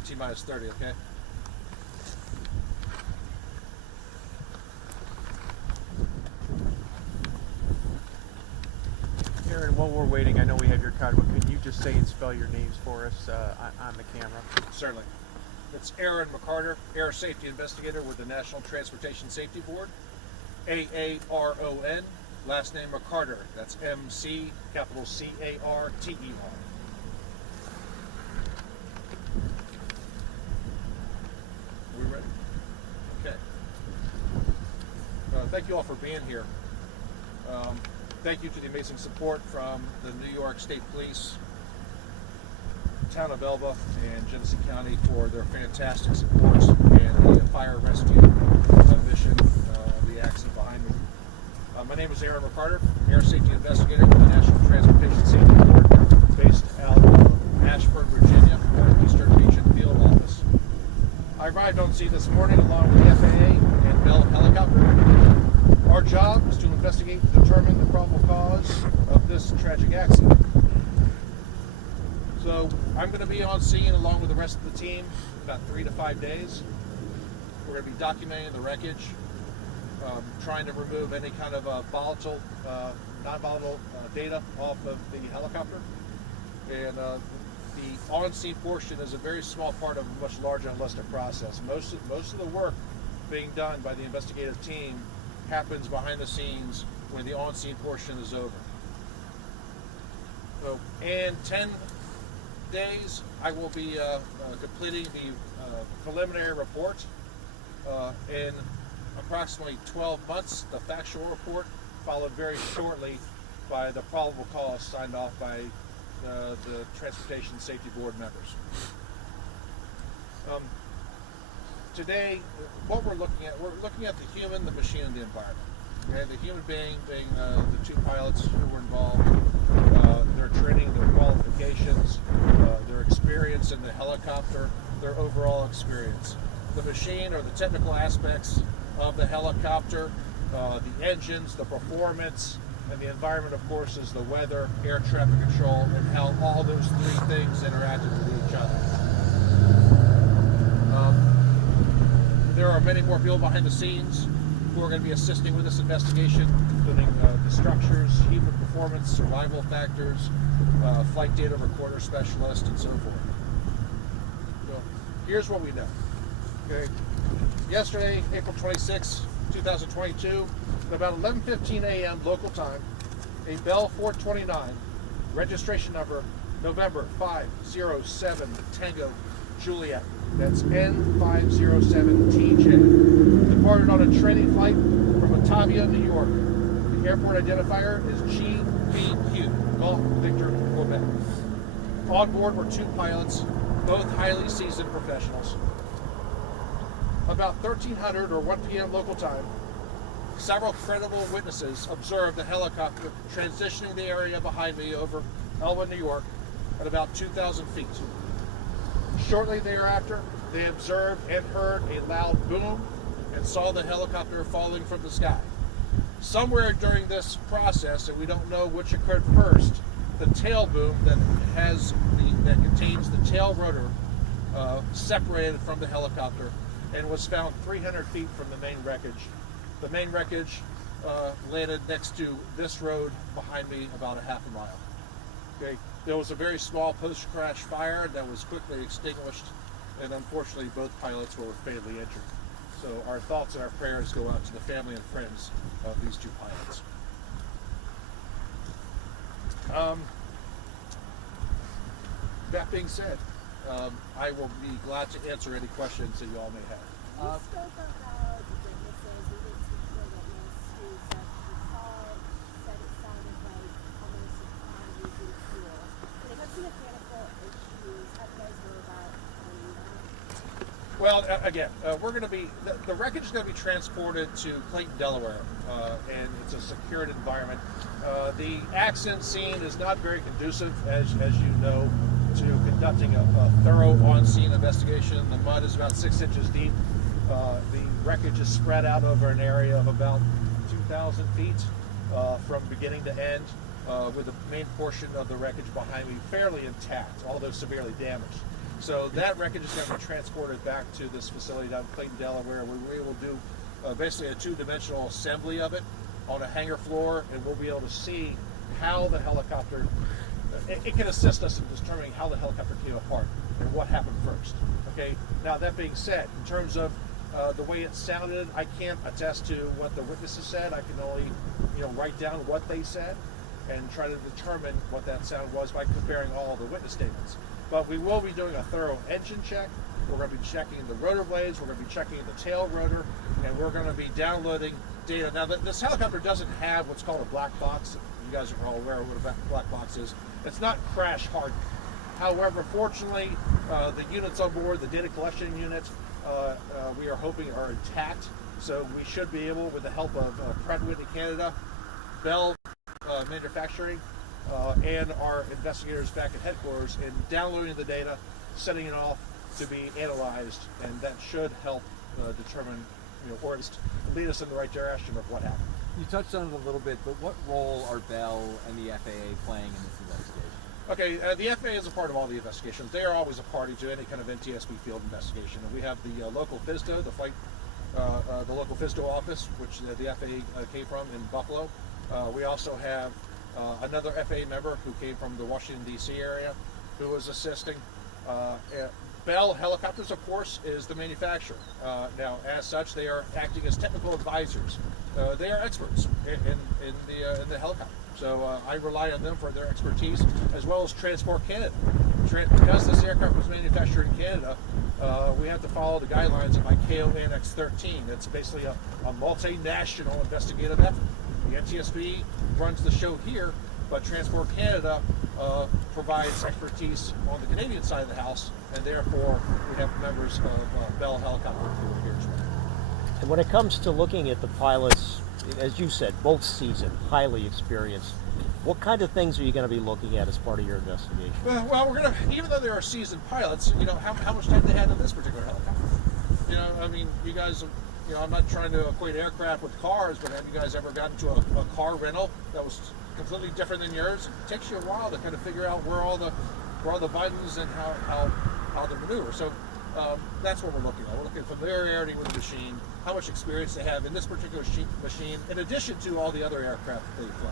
you T-minus 30, okay? Aaron, while we're waiting, I know we have your card, but could you just say and spell your names for us on the camera? Certainly. It's Aaron McCarter, Air Safety Investigator with the National Transportation Safety Board. A-A-R-O-N, last name McCarter. That's M-C, capital C-A-R-T-E-R. We ready? Okay. Thank you all for being here. Thank you to the amazing support from the New York State Police, Town of Elba, and Genesee County for their fantastic support and the fire rescue mission, the accident behind me. My name is Aaron McCarter, Air Safety Investigator with the National Transportation Safety Board, based out of Ashburn, Virginia, our Eastern Region Field Office. I arrived on scene this morning along with the FAA and Bell Helicopter. Our job is to investigate and determine the probable cause of this tragic accident. So I'm going to be on scene along with the rest of the team about 3 to 5 days. We're going to be documenting the wreckage, trying to remove any kind of volatile, non-volatile data off of the helicopter. And the on-scene portion is a very small part of a much larger and listed process. Most of the work being done by the investigative team happens behind the scenes when the on-scene portion is over. So, in 10 days, I will be completing the preliminary report. In approximately 12 months, the factual report, followed very shortly by the probable cause signed off by the Transportation Safety Board members. Today, what we're looking at the human, the machine, and the environment. Okay? The human being the two pilots who were involved, their training, their qualifications, their experience in the helicopter, their overall experience. The machine are the technical aspects of the helicopter, the engines, the performance, and the environment, of course, is the weather, air traffic control, and how all those three things interacted with each other. There are many more people behind the scenes who are going to be assisting with this investigation, including the structures, human performance, survival factors, flight data recorder specialist, and so forth. So here's what we know. Okay. Yesterday, April 26, 2022, at about 11:15 a.m. local time, a Bell 429, registration number November 507 Tango Juliet, that's N507TJ, departed on a training flight from Batavia, New York. The airport identifier is GVQ, Golf Victor Quebec. On board were 2 pilots, both highly seasoned professionals. About 1300 or 1 p.m. local time, several credible witnesses observed the helicopter transitioning the area behind me over Elba, New York, at about 2,000 feet. Shortly thereafter, they observed and heard a loud boom and saw the helicopter falling from the sky. Somewhere during this process, and we don't know which occurred first, the tail boom that contains the tail rotor separated from the helicopter and was found 300 feet from the main wreckage. The main wreckage landed next to this road behind me about a half a mile. Okay. There was a very small post-crash fire that was quickly extinguished, and unfortunately both pilots were fatally injured. So our thoughts and our prayers go out to the family and friends of these 2 pilots. That being said, I will be glad to answer any questions that you all may have. You spoke about the witnesses. We did speak to a witness who said she said it sounded like almost using fuel. When it comes to mechanical issues, how do you guys go about finding that? Well, again, we're going to be, the wreckage is going to be transported to Clayton, Delaware, and it's a secured environment. The accident scene is not very conducive, as you know, to conducting a thorough on-scene investigation. The mud is about 6 inches deep. The wreckage is spread out over an area of about 2,000 feet from beginning to end, with the main portion of the wreckage behind me fairly intact, although severely damaged. So that wreckage is going to be transported back to this facility down in Clayton, Delaware, where we're able to do basically a two-dimensional assembly of it on a hangar floor, and we'll be able to see how the helicopter, it can assist us in determining how the helicopter came apart and what happened first. Okay. Now that being said, in terms of the way it sounded, I can't attest to what the witnesses said. I can only, write down what they said and try to determine what that sound was by comparing all the witness statements. But we will be doing a thorough engine check. We're going to be checking the rotor blades. We're going to be checking the tail rotor, and we're going to be downloading data. Now, this helicopter doesn't have what's called a black box. You guys are all aware of what a black box is. It's not crash hardened. However, fortunately, the units on board, the data collection units, we are hoping are intact. So we should be able, with the help of Pratt & Whitney Canada, Bell Manufacturing, and our investigators back at headquarters, in downloading the data, sending it off to be analyzed, and that should help determine, or at least lead us in the right direction of what happened. You touched on it a little bit, but what role are Bell and the FAA playing in this investigation? Okay, the FAA is a part of all the investigations. They are always a party to any kind of NTSB field investigation. And we have the local FSDO, the local FSDO office, which the FAA came from in Buffalo. We also have another FAA member who came from the Washington, D.C. area, who was assisting. Bell Helicopters, of course, is the manufacturer. Now, as such, they are acting as technical advisors. They are experts in the helicopter. So I rely on them for their expertise, as well as Transport Canada. Because this aircraft was manufactured in Canada, we have to follow the guidelines of ICAO Annex 13. It's basically a multinational investigative effort. The NTSB runs the show here, but Transport Canada provides expertise on the Canadian side of the house, and therefore we have members of Bell Helicopter who are here as well. And when it comes to looking at the pilots, as you said, both seasoned, highly experienced, what kind of things are you going to be looking at as part of your investigation? Well, we're going to, even though there are seasoned pilots, how much time they had in this particular helicopter. I mean, you guys, I'm not trying to equate aircraft with cars, but have you guys ever gotten to a car rental that was completely different than yours? It takes you a while to kind of figure out where all the buttons and how to maneuver. So that's what we're looking at. We're looking at familiarity with the machine, how much experience they have in this particular machine, in addition to all the other aircraft that they fly.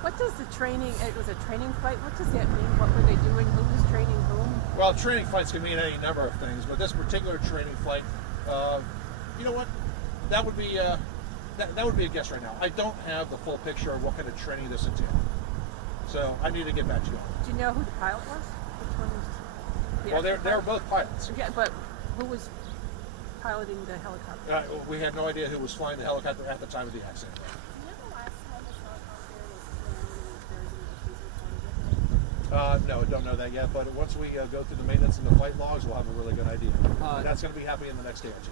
What does the training, it was a training flight, what does that mean? What were they doing? Who was training whom? Well, training flights can mean any number of things, but this particular training flight, you know what? That would be that would be a guess right now. I don't have the full picture of what kind of training this entailed, so I need to get back to you. Do you know who the pilot was? Which one was? Well, they're both pilots. Yeah, but who was piloting the helicopter? We have no idea who was flying the helicopter at the time of the accident. Do you know the last time this helicopter was flown and if there was any issues with No, don't know that yet, but once we go through the maintenance and the flight logs, we'll have a really good idea. That's going to be happening in the next day or two.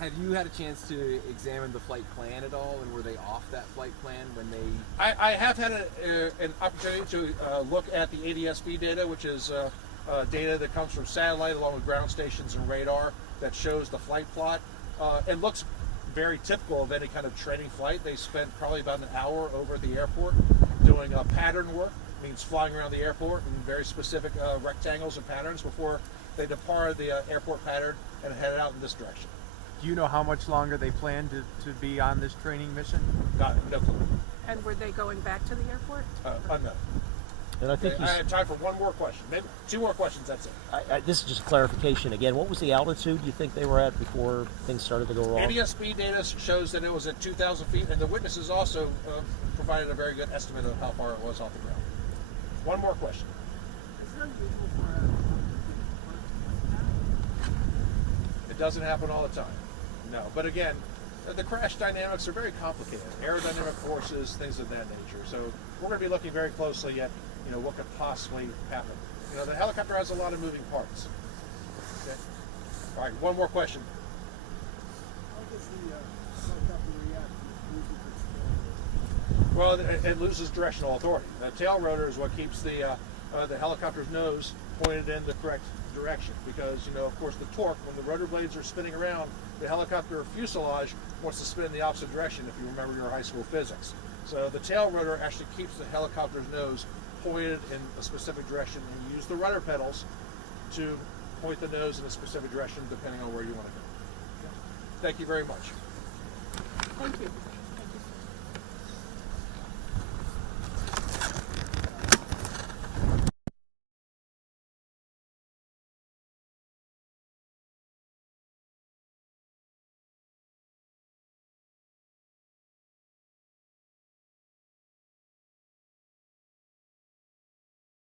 Have you had a chance to examine the flight plan at all, and were they off that flight plan when they... I have had an opportunity to look at the ADSB data, which is data that comes from satellite along with ground stations and radar that shows the flight plot. It looks very typical of any kind of training flight. They spent probably about an hour over at the airport doing pattern work, means flying around the airport in very specific rectangles and patterns before they departed the airport pattern and headed out in this direction. Do you know how much longer they plan to be on this training mission? No clue. And were they going back to the airport? Unknown. And I think I have time for one more question. Maybe two more questions, that's it. this is just clarification again. What was the altitude you think they were at before things started to go wrong? ADSB data shows that it was at 2,000 feet, and the witnesses also provided a very good estimate of how far it was off the ground. One more question. It doesn't happen all the time. No, but again, the crash dynamics are very complicated. Aerodynamic forces, things of that nature. So we're going to be looking very closely at, what could possibly happen. The helicopter has a lot of moving parts. Okay. All right, one more question. How does the helicopter react? Well, it loses directional authority. The tail rotor is what keeps the helicopter's nose pointed in the correct direction, because of course the torque, when the rotor blades are spinning around, the helicopter fuselage wants to spin in the opposite direction, if you remember your high school physics. So the tail rotor actually keeps the helicopter's nose pointed in a specific direction, and you use the rudder pedals to point the nose in a specific direction depending on where you want to go. Thank you very much. Thank you.